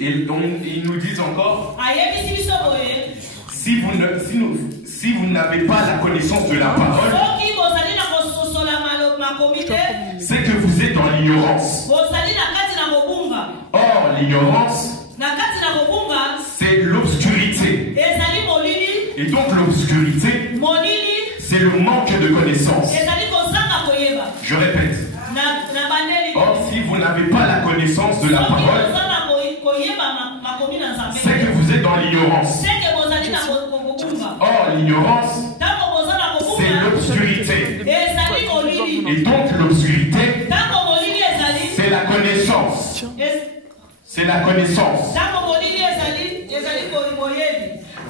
Et donc, ils nous disent encore, si vous n'avez pas la connaissance de la parole, c'est que vous êtes dans l'ignorance. Or, l'ignorance, c'est l'obscurité. Et donc l'obscurité, c'est le manque de connaissance. Je répète. Or, si vous n'avez pas la connaissance de la parole, c'est que vous êtes dans l'ignorance. Or, l'ignorance, c'est l'obscurité. Et donc l'obscurité, c'est la connaissance. C'est la connaissance.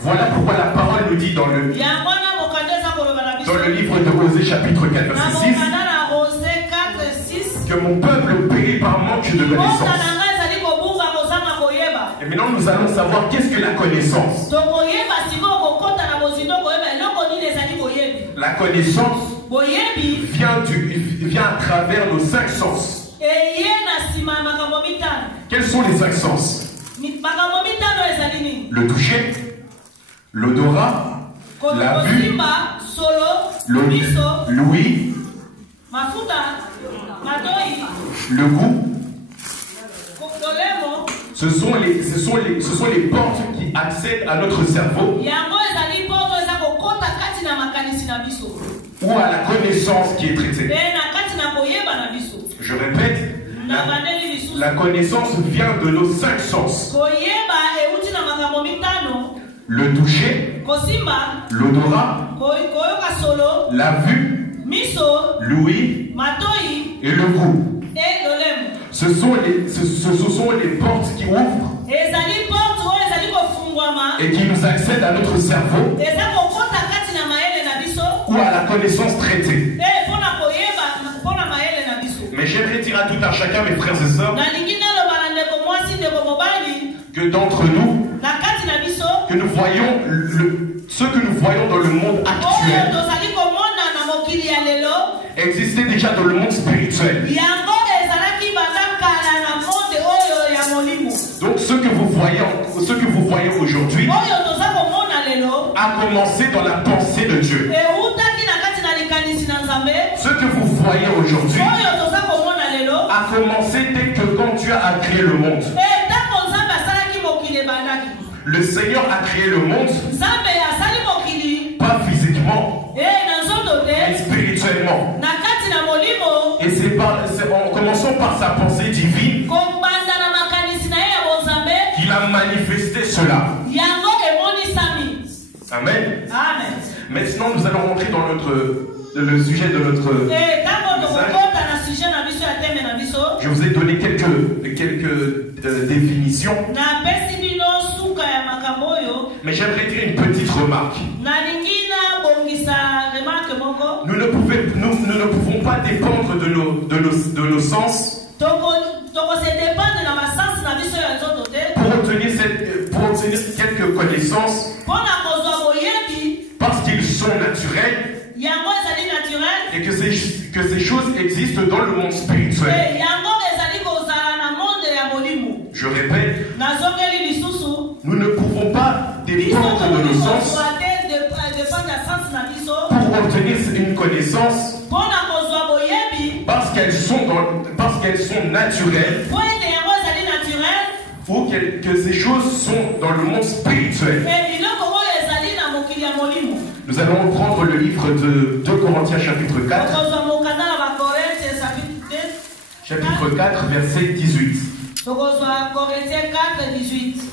Voilà pourquoi la parole nous dit dans le livre de Osée chapitre 4 verset 6 que mon peuple périt par manque de connaissance. Et maintenant nous allons savoir qu'est-ce que la connaissance. La connaissance vient à travers nos 5 sens. Quels sont les 5 sens? Le toucher, l'odorat, la vue, l'ouïe, le goût. Ce sont les portes qui accèdent à notre cerveau ou à la connaissance qui est traitée. Je répète, la connaissance vient de nos 5 sens. Le toucher, l'odorat, la vue, l'ouïe et le goût. Ce sont les portes qui ouvrent et qui nous accèdent à notre cerveau ou à la connaissance traitée. Mais j'aimerais dire à tout un chacun, mes frères et sœurs, que d'entre nous, que nous voyons ce que nous voyons dans le monde actuel existait déjà dans le monde spirituel. Donc ce que vous voyez aujourd'hui a commencé dans la pensée de Dieu. Ce que vous voyez aujourd'hui a commencé dès que quand Dieu a créé le monde. Le Seigneur a créé le monde, pas physiquement, mais spirituellement. Et c'est en commençant par sa pensée divine qu'il a manifesté cela. Amen. Maintenant, nous allons rentrer dans le sujet de notre message. Je vous ai donné quelques définitions. Mais j'aimerais dire une petite remarque. Nous ne pouvons pas dépendre de nos sens pour obtenir quelques connaissances parce qu'ils sont naturels et que ces choses existent dans le monde spirituel. Je répète, nous ne pouvons pas dépendre de nos sens pour obtenir une connaissance parce qu'elles sont naturelles ou que ces choses sont dans le monde spirituel. Nous allons reprendre le livre de 2 Corinthiens chapitre 4. Chapitre 4, verset 18. 2 Corinthiens 4, 18.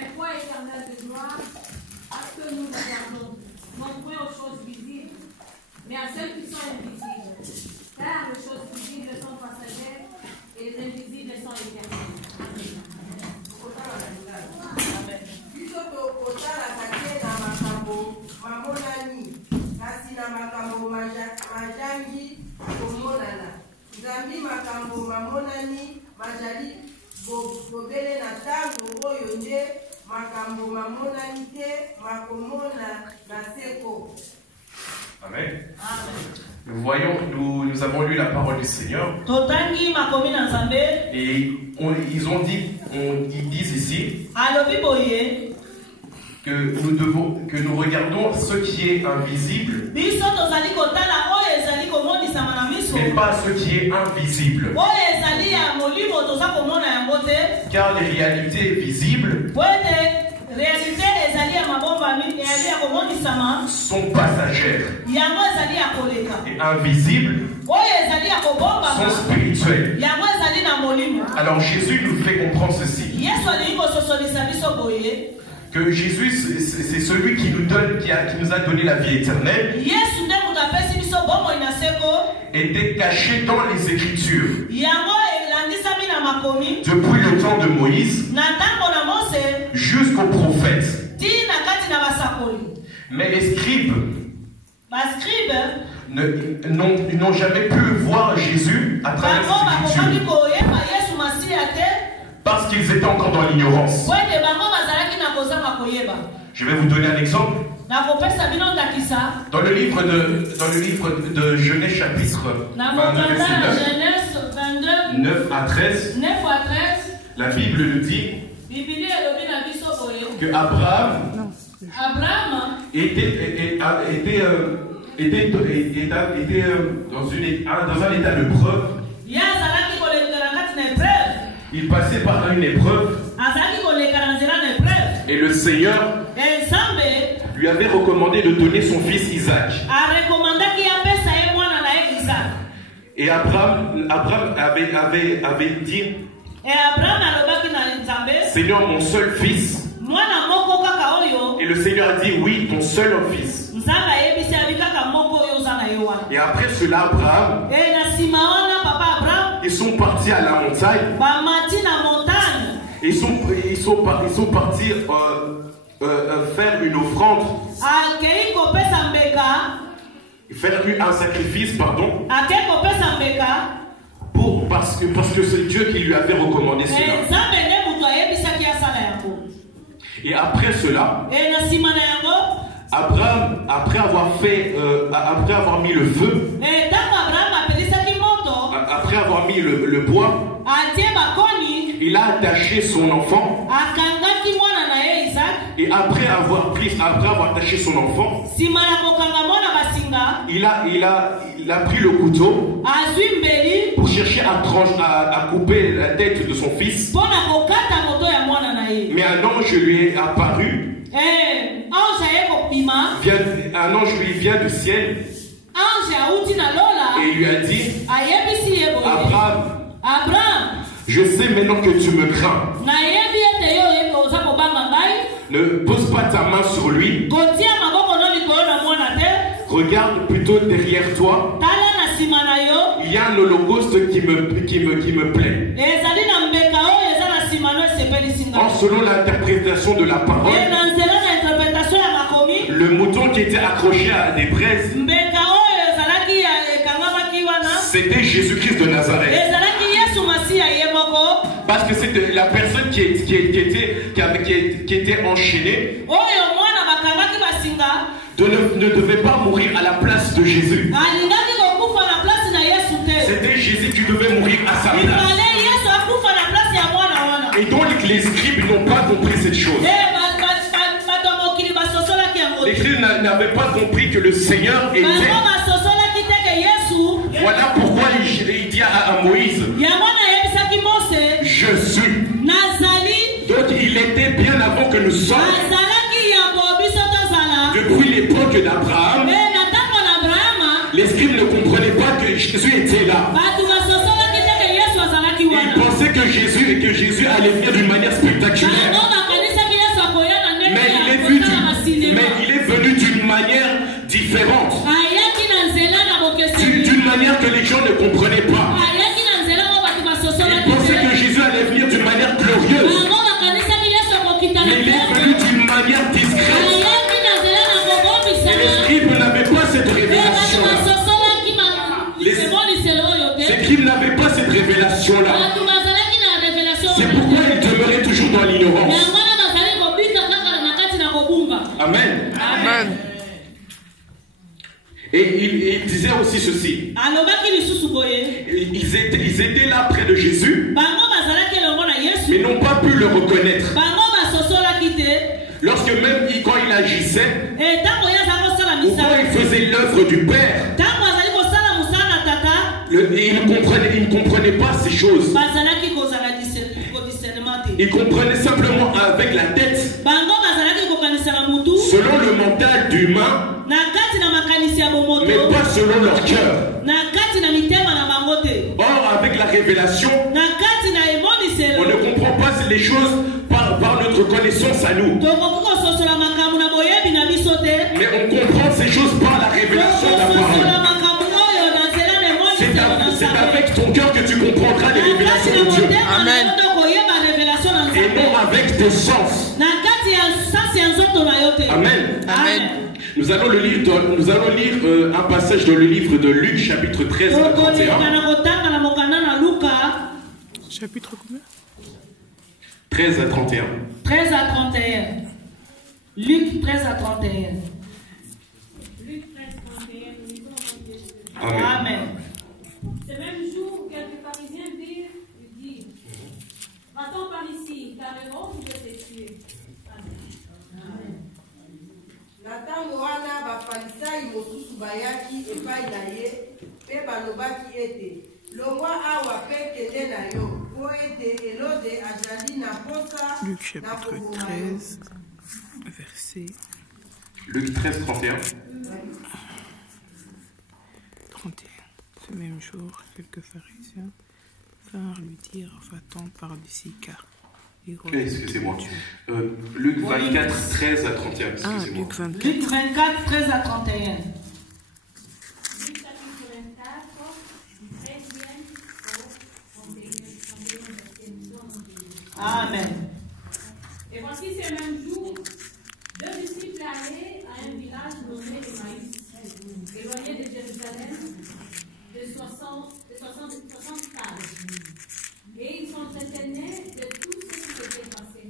Un poids éternel de gloire à ce que nous regardons, non point aux choses visibles, mais à celles qui sont invisibles. Car les choses visibles sont passagères et les invisibles sont éternelles. Amen. Nous avons lu la parole du Seigneur. Et ils disent ici que nous regardons ce qui est invisible, mais pas ce qui est invisible. Car les réalités visibles sont passagères et invisibles sont spirituelles. Alors Jésus nous fait comprendre ceci, que Jésus c'est celui qui nous donne, qui nous a donné la vie éternelle, était caché dans les Écritures depuis le temps de Moïse jusqu'aux prophètes. Mais les scribes n'ont jamais pu voir Jésus à travers les Écritures parce qu'ils étaient encore dans l'ignorance. Je vais vous donner un exemple. Dans le livre de Genèse chapitre 29, 9 à 13, la Bible nous dit que Abraham était dans un état de preuve. Il passait par une épreuve. Et le Seigneur lui avait recommandé de donner son fils Isaac. Et Abraham avait dit, Seigneur, mon seul fils. Et le Seigneur a dit, oui, ton seul fils. Et après cela, Abraham, ils sont partis à la montagne. Ils sont partis faire une offrande. Faire un sacrifice, pardon. Parce que c'est Dieu qui lui avait recommandé cela. Et après cela, Abraham, après avoir mis le feu, après avoir mis le bois, il a attaché son enfant. Et après avoir attaché son enfant, il a pris le couteau pour chercher à couper la tête de son fils. Mais un ange lui est apparu. Un ange lui vient du ciel. Et il lui a dit, Abraham, je sais maintenant que tu me crains. Ne pose pas ta main sur lui. Regarde plutôt derrière toi. Il y a un holocauste qui me plaît. Selon l'interprétation de la parole, le mouton qui était accroché à des braises, c'était Jésus-Christ de Nazareth. Parce que c'était la personne qui était enchaînée ne devait pas mourir à la place de Jésus. C'était Jésus qui devait mourir à sa place. Et donc les scribes n'ont pas compris cette chose. Les scribes n'avaient pas compris que le Seigneur était. Voilà pourquoi il dit à Moïse, je suis. Donc il était bien avant que nous sommes. Depuis l'époque d'Abraham, les scribes ne comprenaient pas que Jésus était là. Ils pensaient que Jésus allait venir d'une manière spectaculaire. Mais il est venu d'une manière différente. D'une manière que les gens ne comprenaient pas. Ils pensaient que Jésus allait venir d'une manière glorieuse. Mais il est venu d'une manière discrète. Et les scribes n'avaient pas cette révélation-là. Les scribes n'avaient pas cette révélation-là. C'est pourquoi ils demeuraient toujours dans l'ignorance. Et il disait aussi ceci. Ils étaient là près de Jésus, mais n'ont pas pu le reconnaître. Lorsque même quand il agissait, ou quand il faisait l'œuvre du Père, ils ne comprenaient pas ces choses. Ils comprenaient simplement avec la tête, selon le mental d'humain, mais pas selon leur cœur. Or, avec la révélation, on ne comprend pas les choses par notre connaissance à nous. Mais on comprend ces choses par la révélation de la parole. C'est avec ton cœur que tu comprendras les révélations de Dieu. Amen. Et non avec tes sens. Amen. Amen. Nous allons lire un passage dans le livre de Luc, chapitre 13 à 31. Chapitre combien? 13 à 31. 13 à 31. Luc 13 à 31. Luc 13, 31, nous lisons au nom de Jésus. Amen. Amen. Ce même jour, quelques pharisiens virent lui dire: va-t-on par ici, car Hérode veut te tuer. Amen. Na ntango wana bafarisai mosusu bayaki epai na ye mpe balobaki ete longwa awa mpe kende na yo mpo ete Elode azali na posa. Luc chapitre 13, verset Luc 13, 31. 31. Ce même jour, quelques pharisiens vinrent lui dire: va-t'en par d'ici, car excusez-moi. Luc 24, 13 à 31. Ah, Luc 24. Luc 24, 13 à 31. Luc chapitre 24, 13e au 31. Amen. Et voici ce même jour, deux disciples allaient à un village nommé Emmaüs, éloigné de Jérusalem de 60 cases. Et ils s'entretenaient de tout ce qui s'était passé.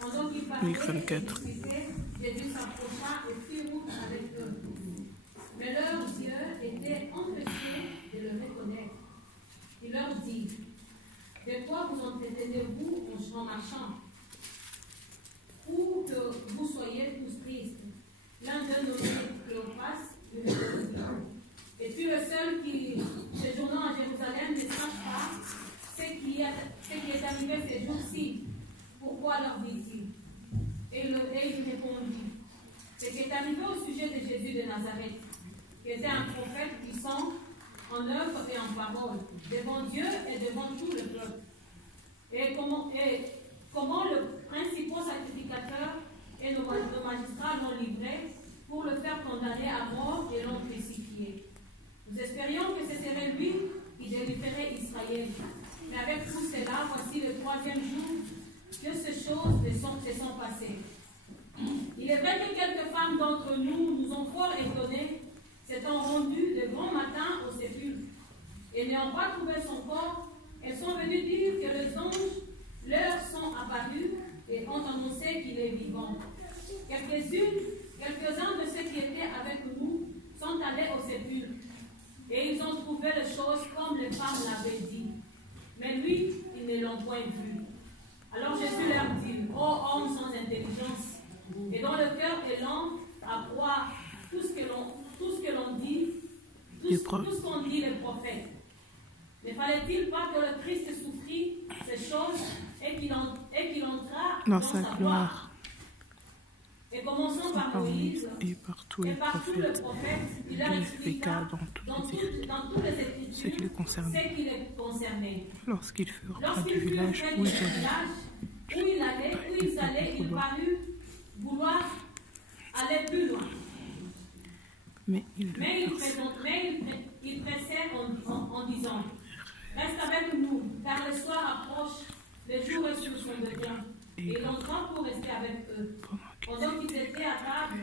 Pendant qu'ils parlaient et discutaient, Jésus s'approcha et fit route avec eux. Mais leurs yeux étaient empêchés de le reconnaître. Il leur dit: de quoi vous entretenez-vous en marchant? Ou que vous soyez tous tristes. L'un d'eux nommé Cléopas, es-tu le seul qui, séjournant à Jérusalem, ne sache pas ce qui est arrivé ces jours-ci? Pourquoi leur dit-il? Et il répondit: ce qui est arrivé au sujet de Jésus de Nazareth, qui était un prophète puissant en œuvre et en parole, devant Dieu et devant tout le peuple. Et comment le principal sacrificateur et nos magistrats l'ont livré pour le faire condamner à mort et l'ont crucifié. Nous espérions que ce serait lui qui délivrerait Israël. Mais avec tout cela, voici le troisième jour que ces choses se sont passées. Il est vrai que quelques femmes d'entre nous nous ont fort étonnés, s'étant rendues de grand matin au sépulcre. Et n'ayant pas trouvé son corps, elles sont venues dire que les anges leur sont apparus et ont annoncé qu'il est vivant. Quelques-uns de ceux qui étaient avec nous sont allés au sépulcre. Et ils ont trouvé les choses comme les femmes l'avaient dit. Mais lui, ils ne l'ont point vu. Alors Jésus leur dit: ô hommes sans intelligence, et dont le cœur est lent à croire tout ce que l'on dit, tout ce qu'ont dit les prophètes. Ne fallait-il pas que le Christ souffrit ces choses et qu'il entra dans sa gloire? Et commençons par Moïse et par tous les prophètes, il leur expliqua dans toutes les Écritures ce qui les concernait. Lorsqu'ils furent près du village où ils allaient, il parut vouloir aller plus loin. Mais il pressait en disant: reste avec nous, car le soir approche, le jour est sur son déclin. Et il entra pour rester avec eux. Pendant qu'ils étaient à table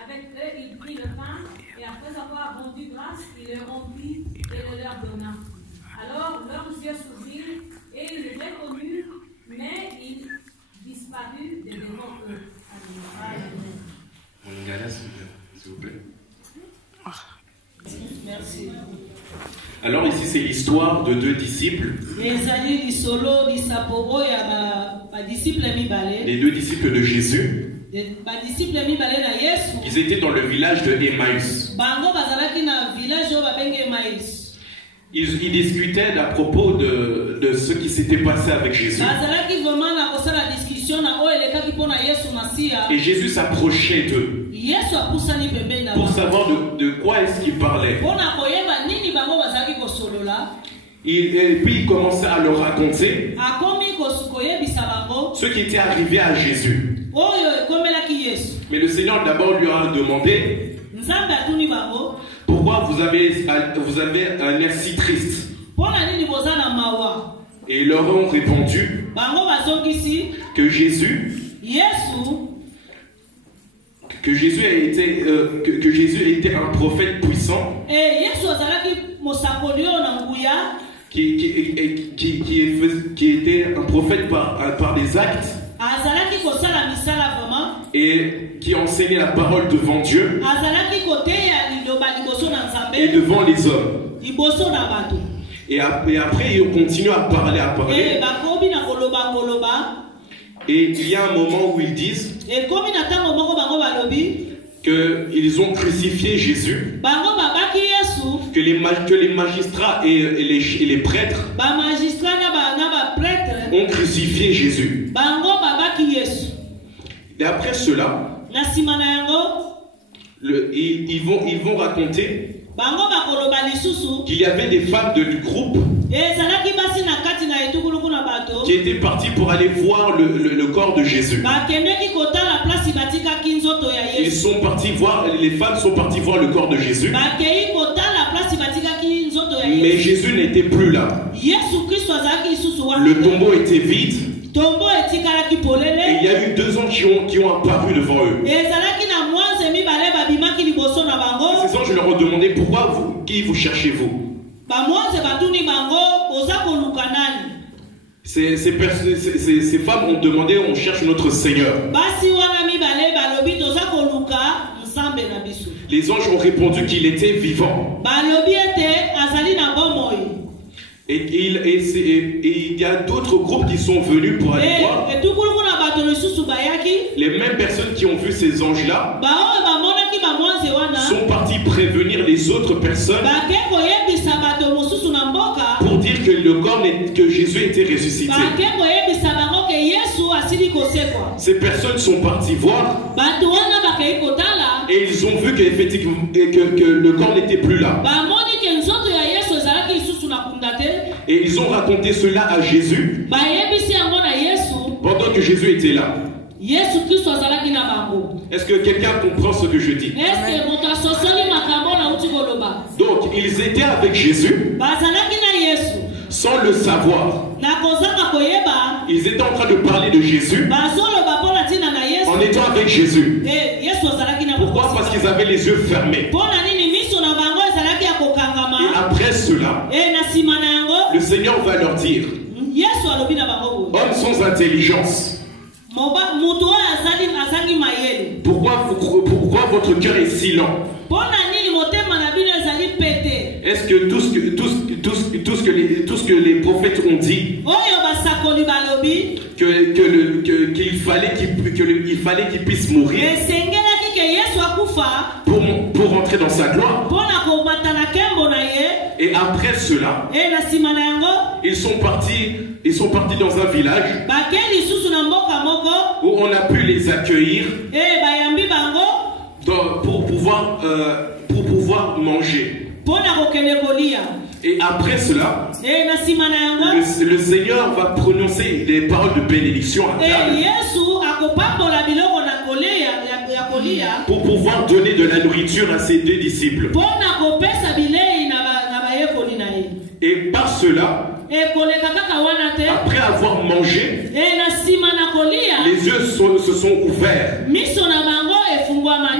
avec eux, il prit le pain et après avoir rendu grâce, il le rompit et le leur donna. Alors leurs yeux s'ouvrirent et ils le reconnurent, mais il disparut de devant eux. Amen. Mon s'il vous plaît. Alors ici c'est l'histoire de deux disciples. Les deux disciples de Jésus. Ils étaient dans le village de Emmaüs. Ils discutaient à propos de ce qui s'était passé avec Jésus. Et Jésus s'approchait d'eux pour savoir de quoi est-ce qu'il parlait. Et puis il commençait à leur raconter ce qui était arrivé à Jésus. Mais le Seigneur d'abord lui a demandé: pourquoi vous avez un air si triste? Et ils leur ont répondu que Jésus était un prophète puissant qui était un prophète par des actes et qui enseignait la parole devant Dieu et devant les hommes. Et après, ils continuent à parler. Et il y a un moment où ils disent qu'ils ont crucifié Jésus, que les magistrats et les prêtres ont crucifié Jésus. Et après cela, ils vont raconter qu'il y avait des femmes du groupe qui étaient parties pour aller voir le corps de Jésus. Ils sont partis voir, les femmes sont parties voir le corps de Jésus. Mais Jésus n'était plus là. Le tombeau était vide. Et il y a eu 2 anges qui ont apparu devant eux. Ces anges leur ont demandé: pourquoi qui vous cherchez-vous? Ces femmes ont demandé: on cherche notre Seigneur. Les anges ont répondu qu'il était vivant. Et il y a d'autres groupes qui sont venus pour aller voir. Les mêmes personnes qui ont vu ces anges-là sont partis prévenir les autres personnes pour dire que Jésus était ressuscité. Ces personnes sont parties voir et ils ont vu que le corps n'était plus là. Et ils ont raconté cela à Jésus pendant que Jésus était là. Est-ce que quelqu'un comprend ce que je dis? Donc ils étaient avec Jésus sans le savoir. Ils étaient en train de parler de Jésus en étant avec Jésus. Pourquoi? Parce qu'ils avaient les yeux fermés. Et après cela, le Seigneur va leur dire: hommes sans intelligence, pourquoi votre cœur est si lent? Est-ce que tout ce que les prophètes ont dit, qu'il fallait qu'il puisse mourir pour entrer dans sa gloire? Et après cela, ils sont partis dans un village où on a pu les accueillir pour pouvoir manger. Et après cela, le Seigneur va prononcer des paroles de bénédiction à table pour pouvoir donner de la nourriture à ses 2 disciples. Et par cela, après avoir mangé, les yeux se sont ouverts.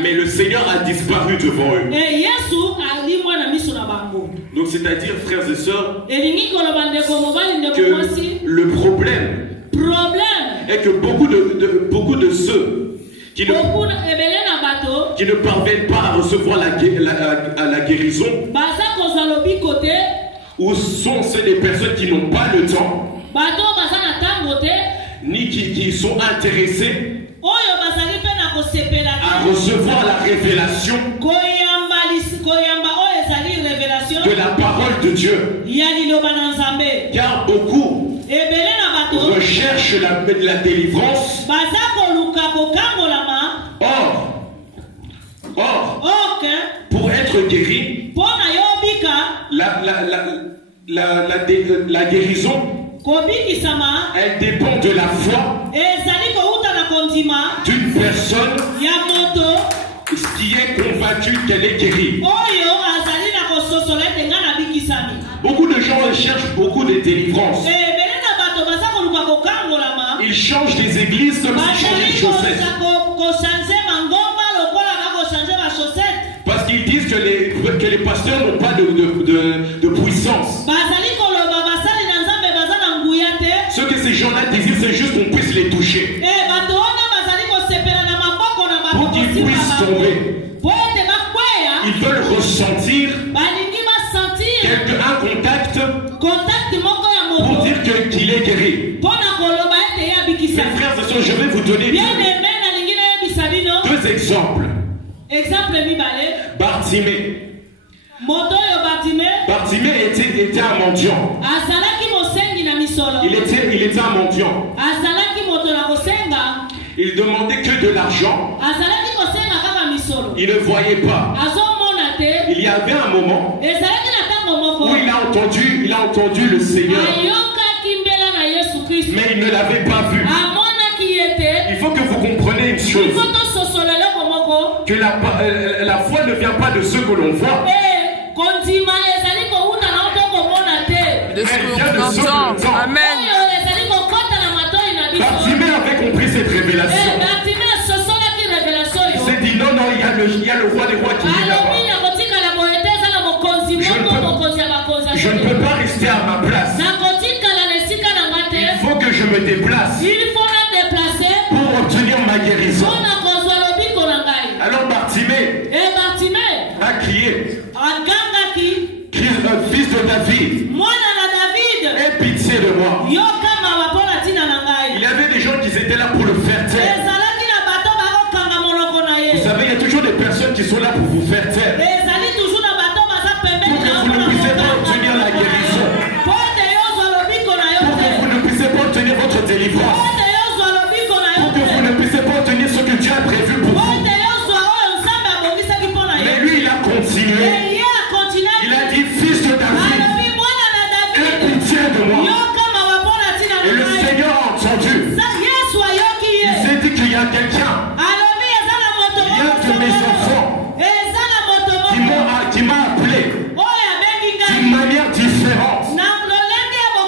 Mais le Seigneur a disparu devant eux. Donc c'est-à-dire, frères et sœurs, que le problème est que beaucoup de ceux qui ne parviennent pas à recevoir la guérison Ou sont-ce des personnes qui n'ont pas le temps, ni qui sont intéressées à recevoir la révélation de la parole de Dieu. Car beaucoup recherchent la délivrance. Or, pour être guéri, la guérison, elle dépend de la foi d'une personne qui est convaincue qu'elle est guérie. Beaucoup de gens recherchent beaucoup de délivrance. Ils changent des églises comme s'ils changeaient de chaussettes. Parce qu'ils disent que les pasteurs n'ont pas de puissance. Ce que ces gens-là désirent, c'est juste qu'on puisse les toucher. Pour qu'ils puissent tomber. Ils veulent ressentir un contact pour dire qu'il est guéri. Mes frères et sœurs, je vais vous donner deux exemples. Bartimée. Bartimée était un mendiant. Il était un mendiant. Il demandait que de l'argent. Il ne voyait pas. Il y avait un moment où il a entendu le Seigneur. Mais il ne l'avait pas vu. Il faut que vous compreniez une chose. Que la foi ne vient pas de ce que l'on voit. Mais elle vient de ce que l'on entend. Amen. Bartimée avait compris cette révélation. Il s'est dit non, il y a le roi des rois qui est là-bas. Je ne peux pas rester à ma place. Il faut que je me déplace pour obtenir ma guérison. Alors Bartimée a crié, fils de David, aie pitié de moi. Il y avait des gens qui étaient là pour le faire taire. Vous savez, il y a toujours des personnes qui sont là pour vous faire taire. Pour que vous ne puissiez pas obtenir la guérison. Pour que vous ne puissiez pas obtenir votre délivrance. Pour que vous ne puissiez pas obtenir ce que Dieu a prévu pour vous. Mais lui, il a continué. Il a dit, fils de David, aie pitié de moi. Et le Seigneur a entendu. Il s'est dit qu'il y a quelqu'un, l'un de mes enfants, qui m'a appelé d'une manière différente.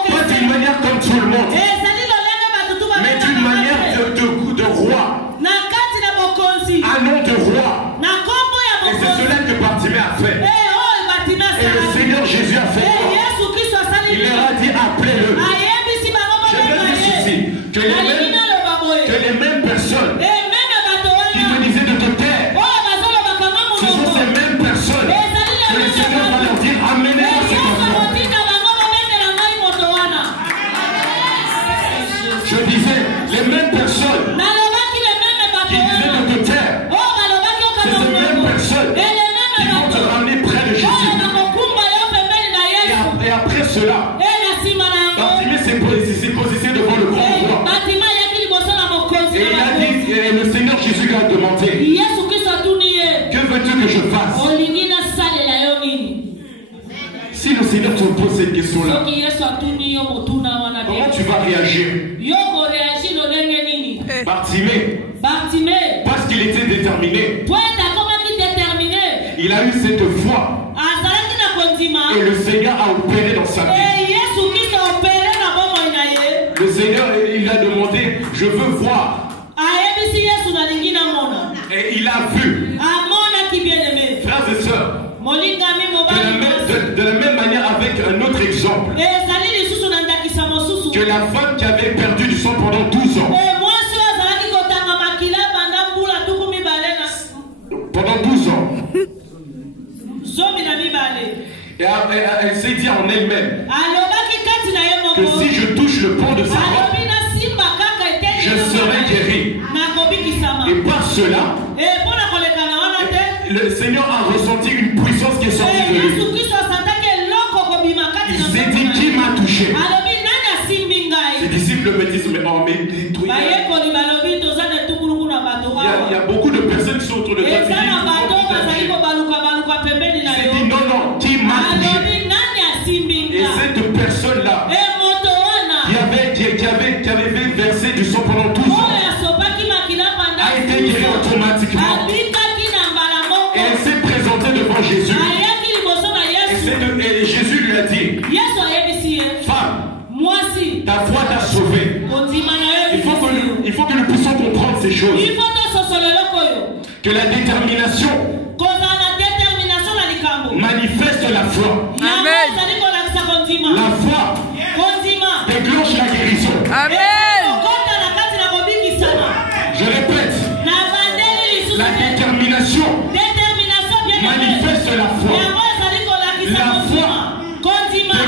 Pas d'une manière comme tout le monde, mais d'une manière de roi. Un nom de roi. Et c'est cela que Bartimée a fait. Et le Seigneur Jésus a fait quoi? Il leur a dit, appelez-le. Je veux dire ceci, que les mêmes personnes qui te disaient de te taire, ce sont ces mêmes personnes que le Seigneur va leur dire, amenez-moi cet enfant. Je disais, les mêmes personnes qui disaient de te taire, c'est ces mêmes personnes qui vont te ramener près de Jésus. Et après cela, Bartimée s'est posé devant le grand roi. Et il a dit, et le Seigneur Jésus lui a demandé, que veux-tu que je fasse? Si le Seigneur te pose cette question-là, comment tu vas réagir? Bartimée, parce qu'il était déterminé, il a eu cette foi. Et le Seigneur a opéré dans sa vie. Le Seigneur, il a demandé, je veux voir. Et il a vu. Frères et sœurs, de la même manière avec un autre exemple, que la femme qui avait perdu du sang pendant 12 ans. Pendant 12 ans. Et elle s'est dit en elle-même que si je touche le pan de sa robe, je serai guéri. Et par cela, le Seigneur a ressenti une puissance qui est sortie de lui. Il s'est dit, qui m'a touché? Les disciples me disent, mais oh, mais il y a beaucoup de personnes qui sont autour de toi. Il s'est dit, non, non, qui m'a touché? Et cette personne-là, qui avait versé du sang pendant 12 ans, a été guérie automatiquement. Et elle s'est présentée devant Jésus. Et Jésus lui a dit, femme, ta foi t'a sauvée. Il faut que nous puissions comprendre ces choses. Que la détermination manifeste la foi. Amen. La foi déclenche la guérison. Amen. Je répète, la détermination manifeste la foi. La foi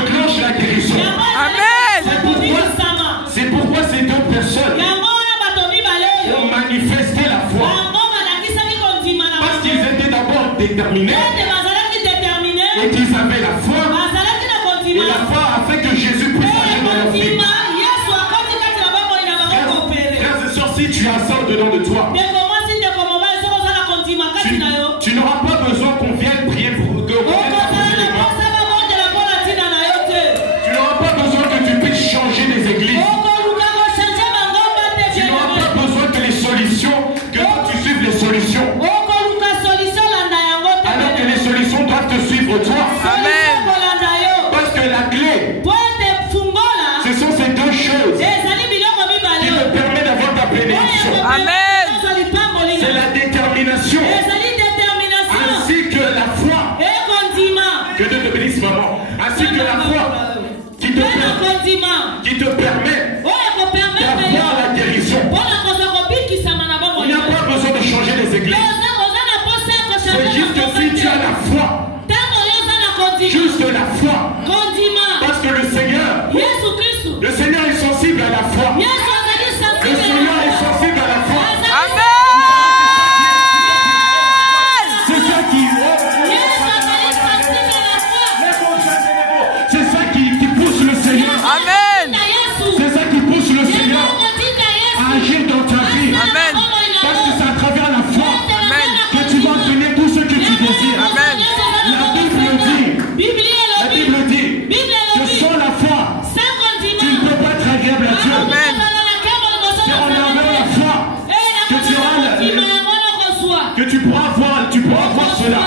déclenche la guérison. Amen. C'est pourquoi ces deux personnes ont manifesté la foi. Parce qu'ils étaient d'abord déterminés et qu'ils avaient la foi. Et la foi a fait que Jésus puisse agir dans leur vie. Frères et sœurs, si tu as ça au-dedans de toi, tu n'auras pas besoin qu'on vienne prier pour que tu n'auras pas besoin que tu puisses changer des églises. Tu n'auras pas besoin que les solutions, que tu suives les solutions. Alors que les solutions doivent te suivre toi. Amen. Parce que la clé, ce sont ces deux choses qui te permettent d'avoir ta bénédiction. Amen. C'est la détermination ainsi que la foi. Que Dieu te bénisse, maman. Ainsi que la foi qui te permet d'avoir la guérison. Il n'y a pas besoin de changer les églises. C'est juste que si tu as la foi, juste la foi, parce que le Seigneur est sensible à la foi. Le Seigneur est sensible à la foi. C'est ça qui pousse le Seigneur. Amen. C'est ça qui pousse le Seigneur à agir dans ta vie. Amen. Parce que c'est à travers la foi que tu vas obtenir tout ce que tu désires. Amen. La Bible dit que sans la foi, tu ne peux pas être agréable à Dieu. Amen. C'est en envers la foi que tu pourras voir cela.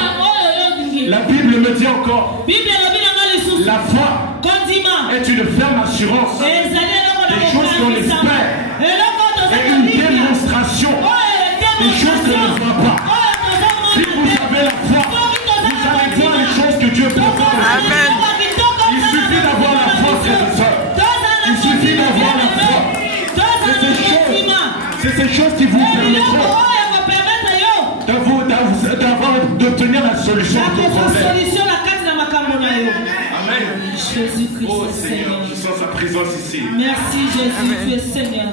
La Bible me dit encore, la foi est une ferme assurance des choses qu'on espère et une démonstration des choses que ne voit pas. Si vous avez la foi, vous allez voir les choses que Dieu peut faire. Amen. Il suffit d'avoir la foi, frères et sœurs. Il suffit d'avoir la foi. C'est ces choses qui vous permettront d'obtenir la solution de vos problèmes. Amen. Jésus-Christ, oh Seigneur, je sens sa présence ici. Merci Jésus, tu es Seigneur.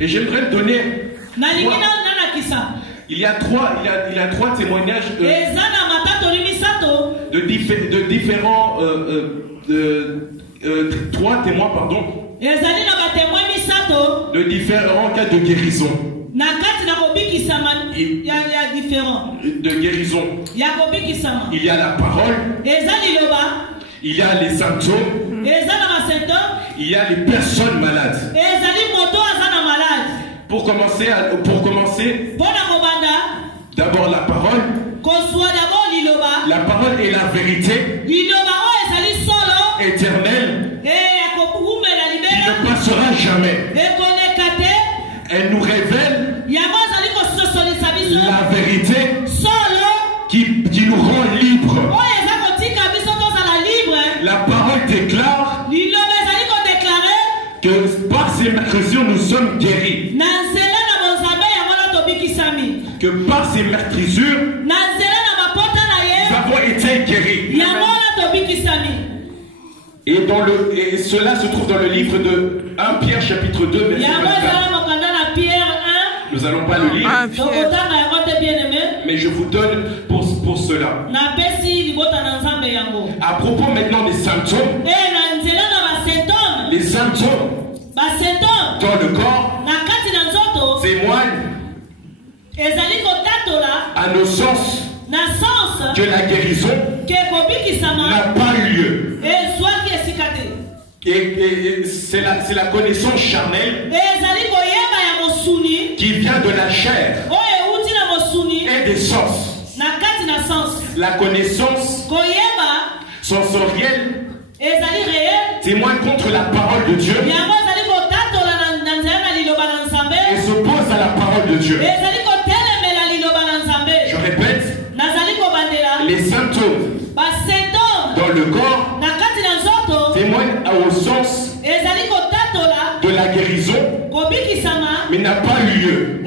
Et j'aimerais te donner. Il y a trois témoignages de différents trois témoins, pardon, de différents cas de guérison. De guérison. Il y a la parole. Il y a les symptômes. Il y a les personnes malades. Pour commencer, d'abord la parole. La parole est la vérité éternelle qui ne passera jamais. Elle nous révèle la vérité qui nous rend libres. La parole déclare que par ces meurtrissures nous sommes guéris. Que par ces meurtrissures nous avons été guéris. Et cela se trouve dans le livre de 1 Pierre chapitre 2 verset 24. Nous n'allons pas le lire, mais je vous donne pour cela. À propos maintenant des symptômes, les symptômes dans le corps témoignent à nos sens que la guérison n'a pas eu lieu. Et c'est la connaissance charnelle qui vient de la chair et des sens. La connaissance sensorielle témoigne contre la parole de Dieu et s'oppose à la parole de Dieu. Je répète, les symptômes dans le corps témoignent au sens de la guérison, mais n'a pas eu lieu.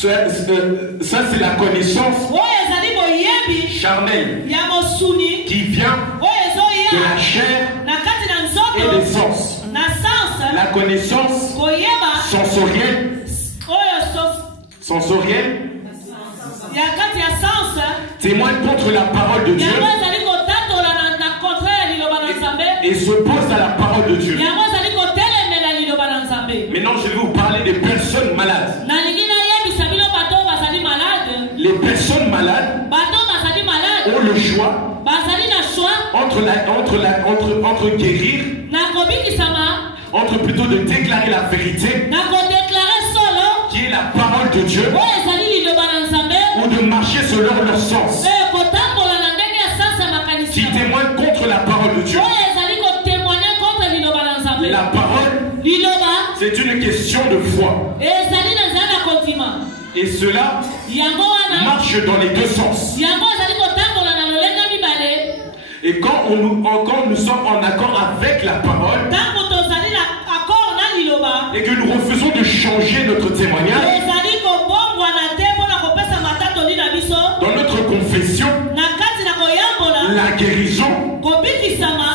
Ça c'est la connaissance charnelle qui vient de la chair et des sens. La connaissance sensorielle témoigne contre la parole de Dieu et s'oppose à la parole de Dieu. Maintenant, je vais vous parler des personnes malades. Les personnes malades ont le choix entre guérir, entre plutôt de déclarer la vérité, qui est la parole de Dieu, ou de marcher selon leur sens, qui témoigne contre la parole de Dieu. La parole, c'est une question de foi. Et cela marche dans les deux sens. Et quand nous sommes en accord avec la parole et que nous refusons de changer notre témoignage, dans notre confession, la guérison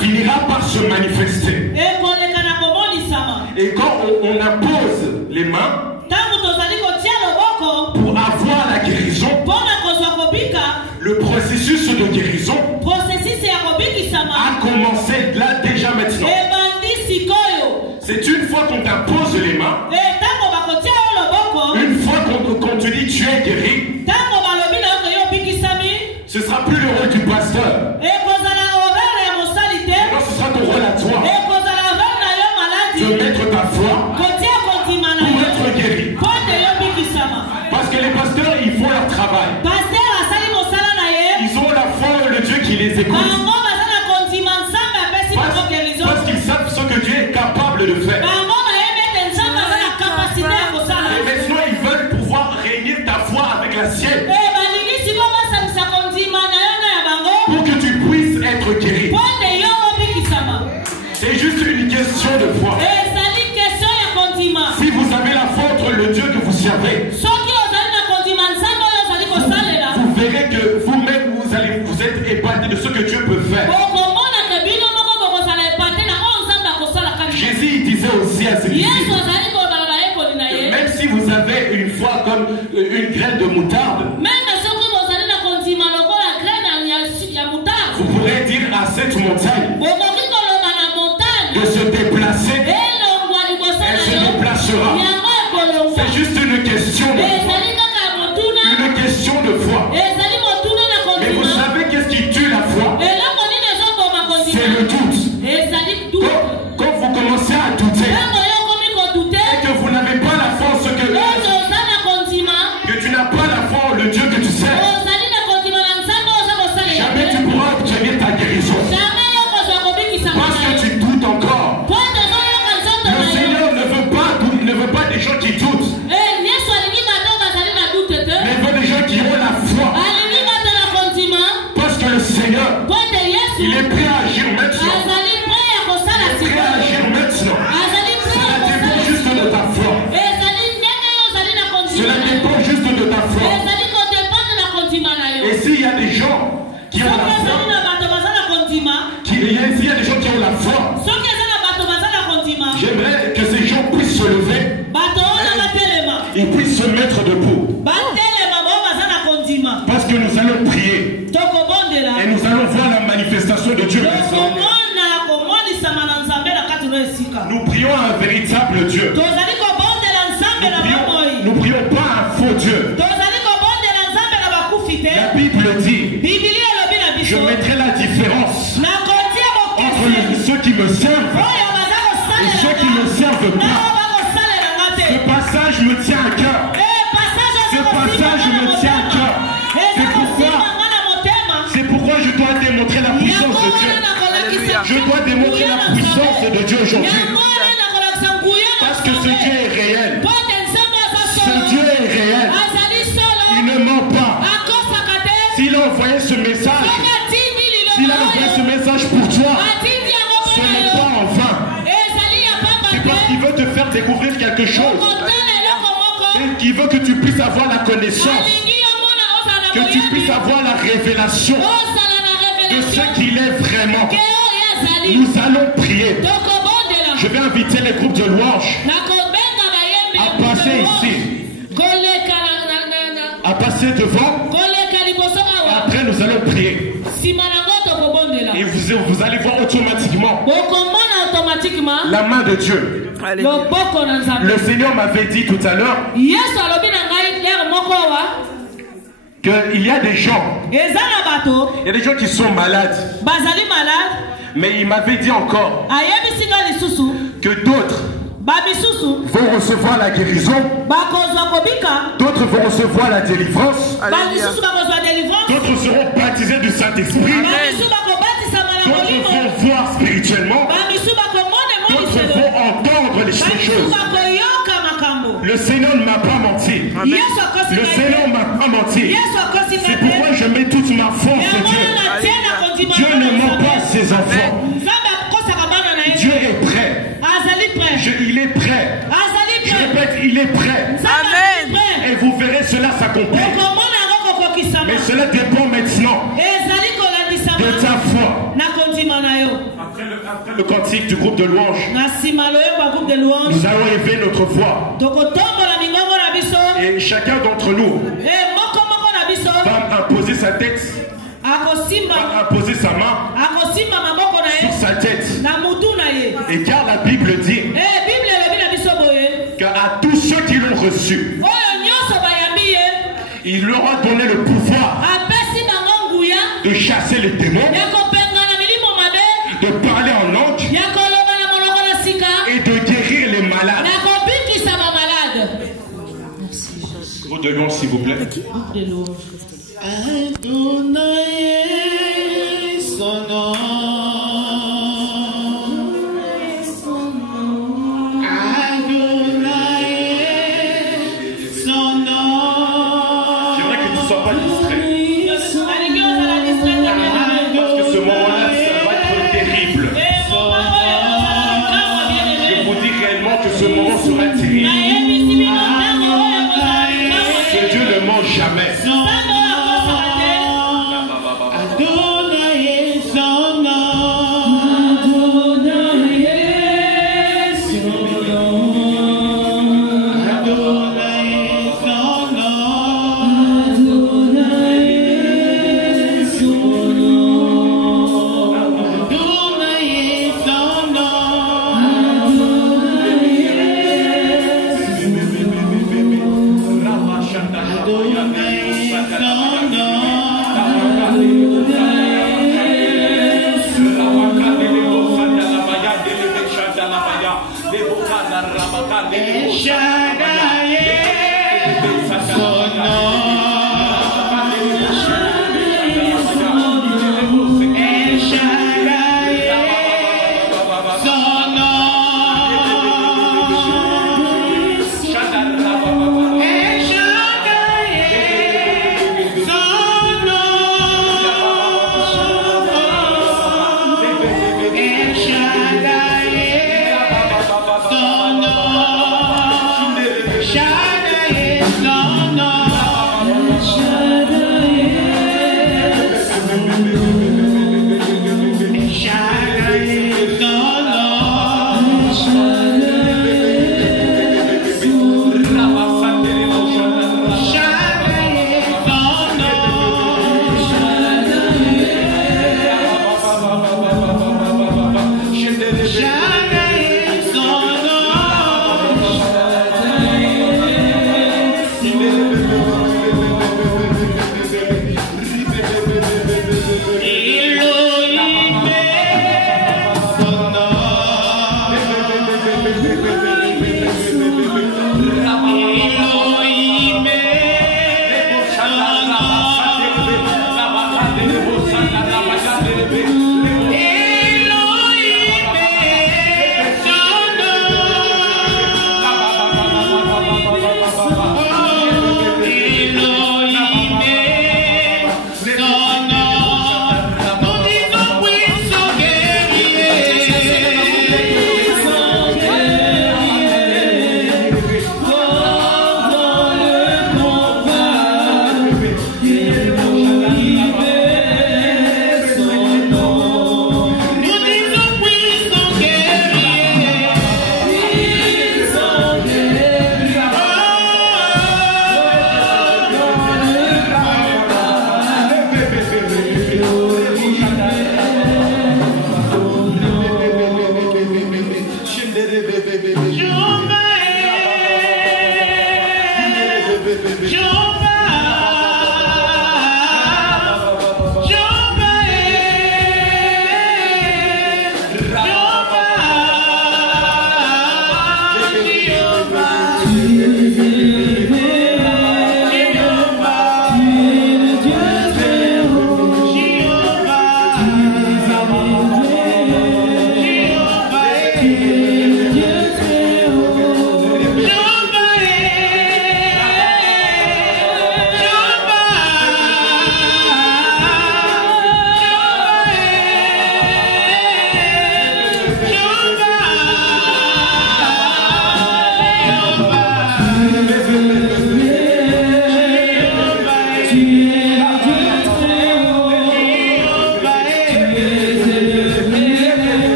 finira par se manifester. Et quand on impose les mains pour avoir la guérison, le processus de guérison a commencé là déjà maintenant. C'est une fois qu'on t'impose les mains, une fois qu'on te dit tu es guéri, ce sera plus le rôle du pasteur. Non, ce sera ton rôle à toi de mettre ta foi pour être guéri. Parce que les pasteurs, ils font leur travail. Ils ont la foi en le Dieu qui les écoute. Parce qu'ils savent ce que Dieu est capable de faire. Et maintenant, ils veulent pouvoir réunir ta foi avec la sienne pour que tu puisses être guéri. C'est juste une question de foi. Si vous avez la foi entre le Dieu que vous servez, vous verrez que vous-même vous êtes épaté de ce que Dieu peut faire. Jésus il disait aussi à ses disciples, même si vous avez une foi comme une graine de moutarde, vous pourrez dire à cette montagne de se déplacer, elle se déplacera. C'est juste une question de foi. Une question de foi. Mais vous savez qu'est-ce qui tue la foi? C'est le doute. Quand vous commencez à douter et que vous n'avez pas la foi en ce que tu n'as pas la foi en le Dieu que tu sers, jamais tu pourras obtenir ta guérison. Parce que tu doutes encore. Le Seigneur ne veut pas des gens qui doutent, mais il veut des gens qui ont la foi. Parce que le Seigneur, il est prêt à agir maintenant. Il est prêt à agir maintenant. Cela dépend juste de ta foi. Cela dépend juste de ta foi. Et s'il y a des gens qui ont la foi, s'il y a ils puissent se mettre debout. Parce que nous allons prier. Et nous allons voir la manifestation de Dieu. Nous prions à un véritable Dieu. Nous prions pas à un faux Dieu. La Bible dit, je mettrai la différence entre ceux qui me servent et ceux qui ne servent pas. Ce passage me tient à cœur. Ce passage me tient à cœur. C'est pourquoi je dois démontrer la puissance de Dieu. Je dois démontrer la puissance de Dieu aujourd'hui. Parce que ce Dieu est réel. Ce Dieu est réel. Il ne ment pas. S'il a envoyé ce message, pour toi, ce n'est pas en vain. C'est parce qu'il veut te faire découvrir quelque chose. Et qu'il veut que tu puisses avoir la connaissance. Que tu puisses avoir la révélation de ce qu'il est vraiment. Nous allons prier. Je vais inviter les groupes de louanges à passer ici, à passer devant. Et après nous allons prier. Et vous allez voir automatiquement la main de Dieu. Le Seigneur m'avait dit tout à l'heure qu'il y a des gens, qui sont malades. Mais il m'avait dit encore que d'autres vont recevoir la guérison, d'autres vont recevoir la délivrance, d'autres seront baptisés du Saint-Esprit, d'autres vont voir spirituellement, d'autres vont entendre les choses. Le Seigneur ne m'a pas menti. Le Seigneur ne m'a pas menti. C'est pourquoi je mets toute ma force en Dieu. Dieu ne ment pas à ses enfants. Dieu est prêt. Il est prêt. Je répète, il est prêt. Amen. Et vous verrez cela s'accomplir. Mais cela dépend maintenant de ta foi. Après le cantique du groupe de louanges, nous allons élever notre voix. Et chacun d'entre nous va imposer sa tête, va imposer sa main sur sa tête. Et car la Bible dit qu'à tous ceux qui l'ont reçu, il leur a donné le pouvoir de chasser les démons, de parler en langue et de guérir les malades. Groupe de louange, s'il vous plaît. Adonai, son nom. Jamais.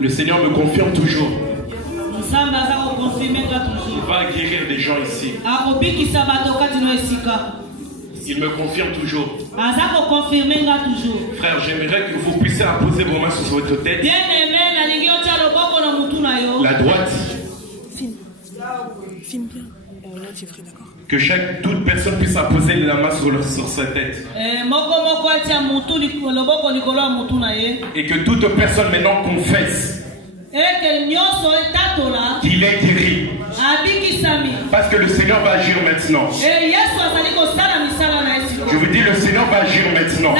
Le Seigneur me confirme toujours. Il va guérir des gens ici. Il me confirme toujours. Frère, j'aimerais que vous puissiez apposer vos mains sur votre tête. La droite. Filme bien. Là, Jeffrey, d'accord. Que toute personne puisse apposer la main sur sa tête. Et que toute personne maintenant confesse qu'il est guéri. Parce que le Seigneur va agir maintenant. Je vous dis, le Seigneur va agir maintenant.